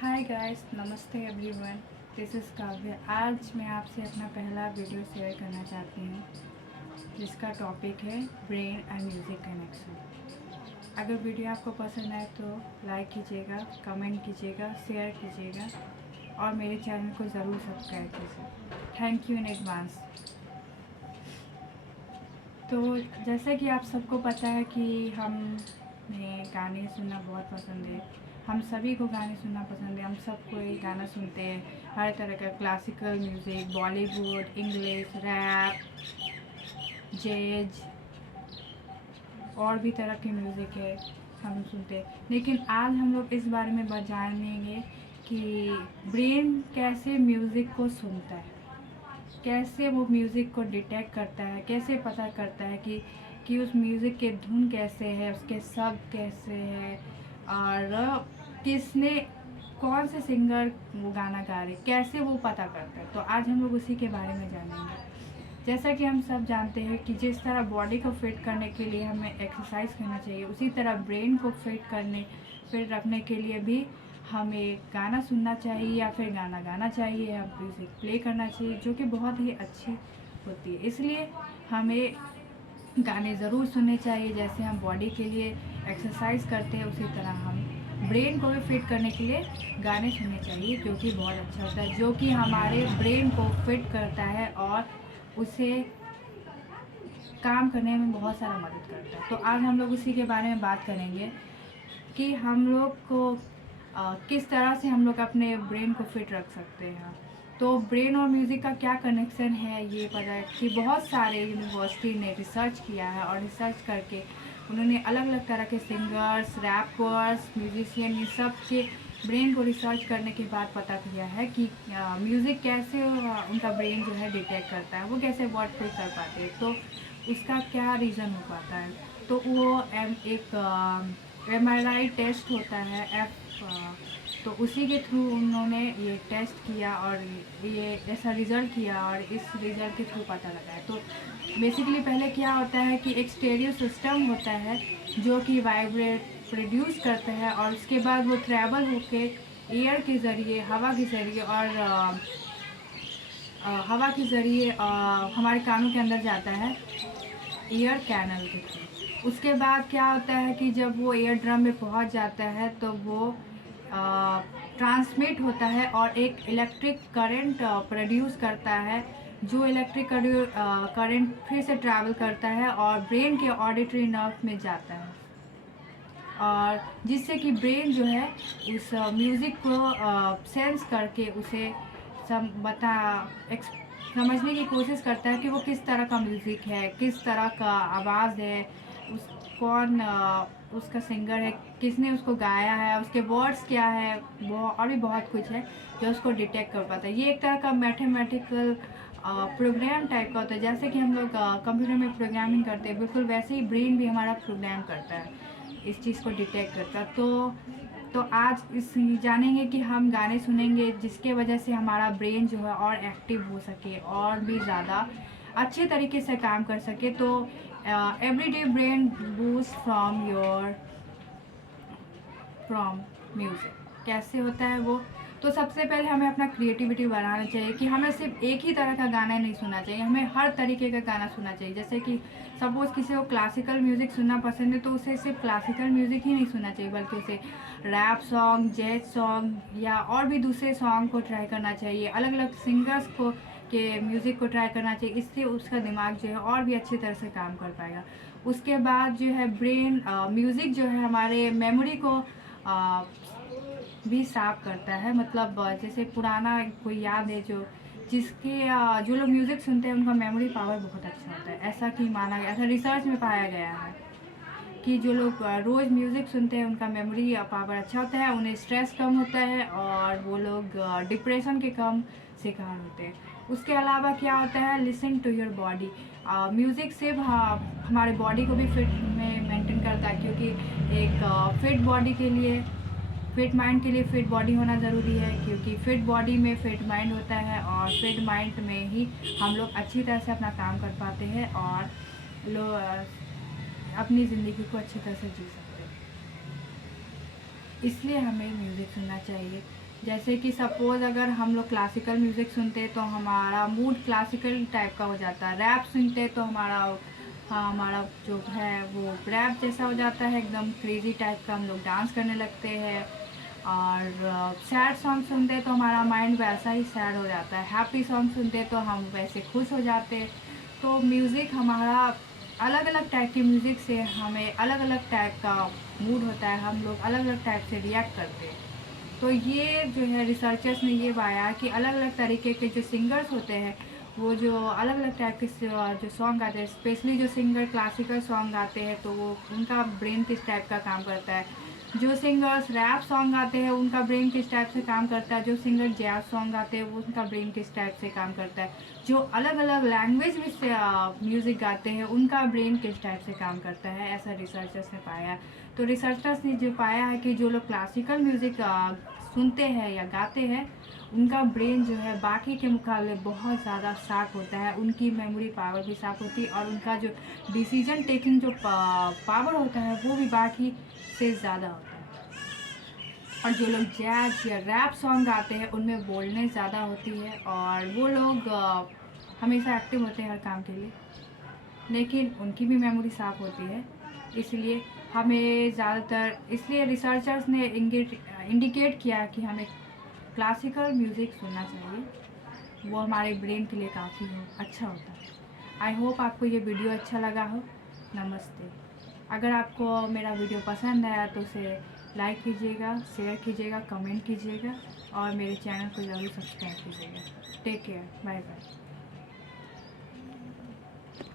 Hi guys, नमस्ते everyone. This is काव्य। आज मैं आपसे अपना पहला वीडियो शेयर करना चाहती हूँ जिसका टॉपिक है ब्रेन एंड म्यूज़िक कनेक्शन। अगर वीडियो आपको पसंद आए तो लाइक कीजिएगा, कमेंट कीजिएगा, शेयर कीजिएगा और मेरे चैनल को ज़रूर सब्सक्राइब कीजिए। Thank you in advance. तो जैसे कि आप सबको पता है कि हमें गाने सुनना बहुत पसंद है। हम सभी को गाने सुनना पसंद है। हम सब कोई गाना सुनते हैं, हर तरह का classical music, Bollywood, English, rap, jazz और भी तरह के म्यूज़िक है हम सुनते हैं। लेकिन आज हम लोग इस बारे में जानेंगे कि ब्रेन कैसे म्यूज़िक को सुनता है, कैसे वो म्यूज़िक को डिटेक्ट करता है, कैसे पता करता है कि उस म्यूज़िक के धुन कैसे है, उसके शब्द कैसे है और किसने, कौन से सिंगर वो गाना गा रहे, कैसे वो पता करता है। तो आज हम लोग उसी के बारे में जानेंगे। जैसा कि हम सब जानते हैं कि जिस तरह बॉडी को फिट करने के लिए हमें एक्सरसाइज करना चाहिए, उसी तरह ब्रेन को फिट रखने के लिए भी हमें गाना सुनना चाहिए या फिर गाना गाना चाहिए या म्यूज़िक प्ले करना चाहिए, जो कि बहुत ही अच्छी होती है। इसलिए हमें गाने ज़रूर सुनने चाहिए। जैसे हम बॉडी के लिए एक्सरसाइज करते हैं, उसी तरह हम ब्रेन को भी फिट करने के लिए गाने सुनने चाहिए, जो कि बहुत अच्छा होता है, जो कि हमारे ब्रेन को फिट करता है और उसे काम करने में बहुत सारा मदद करता है। तो आज हम लोग उसी के बारे में बात करेंगे कि हम लोग को किस तरह से हम लोग अपने ब्रेन को फिट रख सकते हैं। तो ब्रेन और म्यूज़िक का क्या कनेक्शन है, ये पता है कि बहुत सारे यूनिवर्सिटी ने रिसर्च किया है और रिसर्च करके उन्होंने अलग अलग तरह के सिंगर्स, रैपर्स, म्यूजिशियन, इन सब के ब्रेन को रिसर्च करने के बाद पता किया है कि म्यूज़िक कैसे उनका ब्रेन जो है डिटेक्ट करता है, वो कैसे वर्ड प्ले कर पाते हैं, तो उसका क्या रीज़न हो पाता है। तो वो एक MRI टेस्ट होता है, तो उसी के थ्रू उन्होंने ये टेस्ट किया और ये ऐसा रिज़ल्ट किया और इस रिज़ल्ट के थ्रू पता लगा है। तो बेसिकली पहले क्या होता है कि एक स्टेरियो सिस्टम होता है जो कि वाइब्रेट प्रोड्यूस करता है और उसके बाद वो ट्रैवल होके एयर के ज़रिए, हवा के ज़रिए और हवा के ज़रिए हमारे कानों के अंदर जाता है एयर कैनल के थ्रू। उसके बाद क्या होता है कि जब वो एयर ड्रम में पहुंच जाता है तो वो ट्रांसमिट होता है और एक इलेक्ट्रिक करंट प्रोड्यूस करता है, जो इलेक्ट्रिक करंट फिर से ट्रैवल करता है और ब्रेन के ऑडिटरी नर्व में जाता है और जिससे कि ब्रेन जो है उस म्यूज़िक को सेंस करके उसे समझने की कोशिश करता है कि वो किस तरह का म्यूज़िक है, किस तरह का आवाज़ है, उसका सिंगर है, किसने उसको गाया है, उसके वर्ड्स क्या है, वो और भी बहुत कुछ है जो उसको डिटेक्ट कर पाता है। ये एक तरह का मैथमेटिकल प्रोग्राम टाइप का होता है। जैसे कि हम लोग कंप्यूटर में प्रोग्रामिंग करते हैं, बिल्कुल वैसे ही ब्रेन भी हमारा प्रोग्राम करता है, इस चीज़ को डिटेक्ट करता है। तो आज इस जानेंगे कि हम गाने सुनेंगे जिसके वजह से हमारा ब्रेन जो है और एक्टिव हो सके और भी ज़्यादा अच्छे तरीके से काम कर सके। तो everyday brain boost from music कैसे होता है वो। तो सबसे पहले हमें अपना क्रिएटिविटी बढ़ाना चाहिए कि हमें सिर्फ एक ही तरह का गाना नहीं सुनना चाहिए, हमें हर तरीके का गाना सुनना चाहिए। जैसे कि सपोज़ किसी को क्लासिकल म्यूज़िक सुनना पसंद है तो उसे सिर्फ क्लासिकल म्यूज़िक ही नहीं सुनना चाहिए, बल्कि उसे रैप सॉन्ग, जैज सॉन्ग या और भी दूसरे सॉन्ग को ट्राई करना चाहिए, अलग अलग सिंगर्स को के म्यूज़िक को ट्राई करना चाहिए। इससे उसका दिमाग जो है और भी अच्छी तरह से काम कर पाएगा। उसके बाद जो है ब्रेन म्यूज़िक जो है हमारे मेमोरी को भी साफ करता है। मतलब जैसे पुराना कोई याद है जो लोग म्यूज़िक सुनते हैं उनका मेमोरी पावर बहुत अच्छा होता है, ऐसा कि माना गया, ऐसा रिसर्च में पाया गया है कि जो लोग रोज़ म्यूज़िक सुनते हैं उनका मेमोरी पावर अच्छा होता है, उन्हें स्ट्रेस कम होता है और वो लोग डिप्रेशन के कम शिकार होते हैं। उसके अलावा क्या होता है, listen to your body. Music सिर्फ हमारे बॉडी को भी फिट में मेंटेन करता है, क्योंकि एक फिट बॉडी के लिए, फिट माइंड के लिए फिट बॉडी होना ज़रूरी है, क्योंकि फिट बॉडी में फिट माइंड होता है और फिट माइंड में ही हम लोग अच्छी तरह से अपना काम कर पाते हैं और अपनी ज़िंदगी को अच्छी तरह से जी सकते हैं। इसलिए हमें म्यूज़िक सुनना चाहिए। जैसे कि सपोज़ अगर हम लोग क्लासिकल म्यूज़िक सुनते हैं तो हमारा मूड क्लासिकल टाइप का हो जाता है, रैप सुनते हैं तो हमारा जो है वो रैप जैसा हो जाता है, एकदम क्रेज़ी टाइप का, हम लोग डांस करने लगते हैं। और सैड सॉन्ग सुनते हैं तो हमारा माइंड वैसा ही सैड हो जाता है, हैप्पी सॉन्ग सुनते हैं तो हम वैसे खुश हो जाते हैं। तो म्यूज़िक हमारा अलग अलग टाइप की म्यूज़िक से हमें अलग अलग टाइप का मूड होता है, हम लोग अलग अलग टाइप से रिएक्ट करते हैं। तो ये जो है रिसर्चर्स ने ये पाया कि अलग अलग तरीके के जो सिंगर्स होते हैं, वो जो अलग अलग टाइप के जो सॉन्ग गाते हैं, स्पेशली जो सिंगर क्लासिकल सॉन्ग गाते हैं तो वो उनका ब्रेन किस टाइप का काम करता है, जो सिंगर्स रैप सॉन्ग गाते हैं उनका ब्रेन किस टाइप से काम करता है, जो सिंगर जैज सॉन्ग गाते हैं वो उनका ब्रेन किस टाइप से काम करता है, जो अलग अलग लैंग्वेज में से म्यूज़िक गाते हैं उनका ब्रेन किस टाइप से काम करता है, ऐसा रिसर्चर्स ने पाया। तो रिसर्चर्स ने जो पाया है कि जो लोग क्लासिकल म्यूज़िक सुनते हैं या गाते हैं उनका ब्रेन जो है बाकी के मुकाबले बहुत ज़्यादा शार्प होता है, उनकी मेमोरी पावर भी शार्प होती है और उनका जो डिसीजन टेकिंग जो पावर होता है वो भी बाकी से ज़्यादा होता है। और जो लोग जैज या रैप सॉन्ग गाते हैं उनमें बोलने ज़्यादा होती है और वो लोग हमेशा एक्टिव होते हैं हर काम के लिए, लेकिन उनकी भी मेमोरी साफ होती है। इसलिए हमें ज़्यादातर, इसलिए रिसर्चर्स ने इंडिकेट किया कि हमें क्लासिकल म्यूज़िक सुनना चाहिए, वो हमारे ब्रेन के लिए काफ़ी अच्छा होता है। आई होप आपको ये वीडियो अच्छा लगा हो। नमस्ते। अगर आपको मेरा वीडियो पसंद आया तो उसे लाइक कीजिएगा, शेयर कीजिएगा, कमेंट कीजिएगा और मेरे चैनल को ज़रूर सब्सक्राइब कीजिएगा। Take care, bye bye.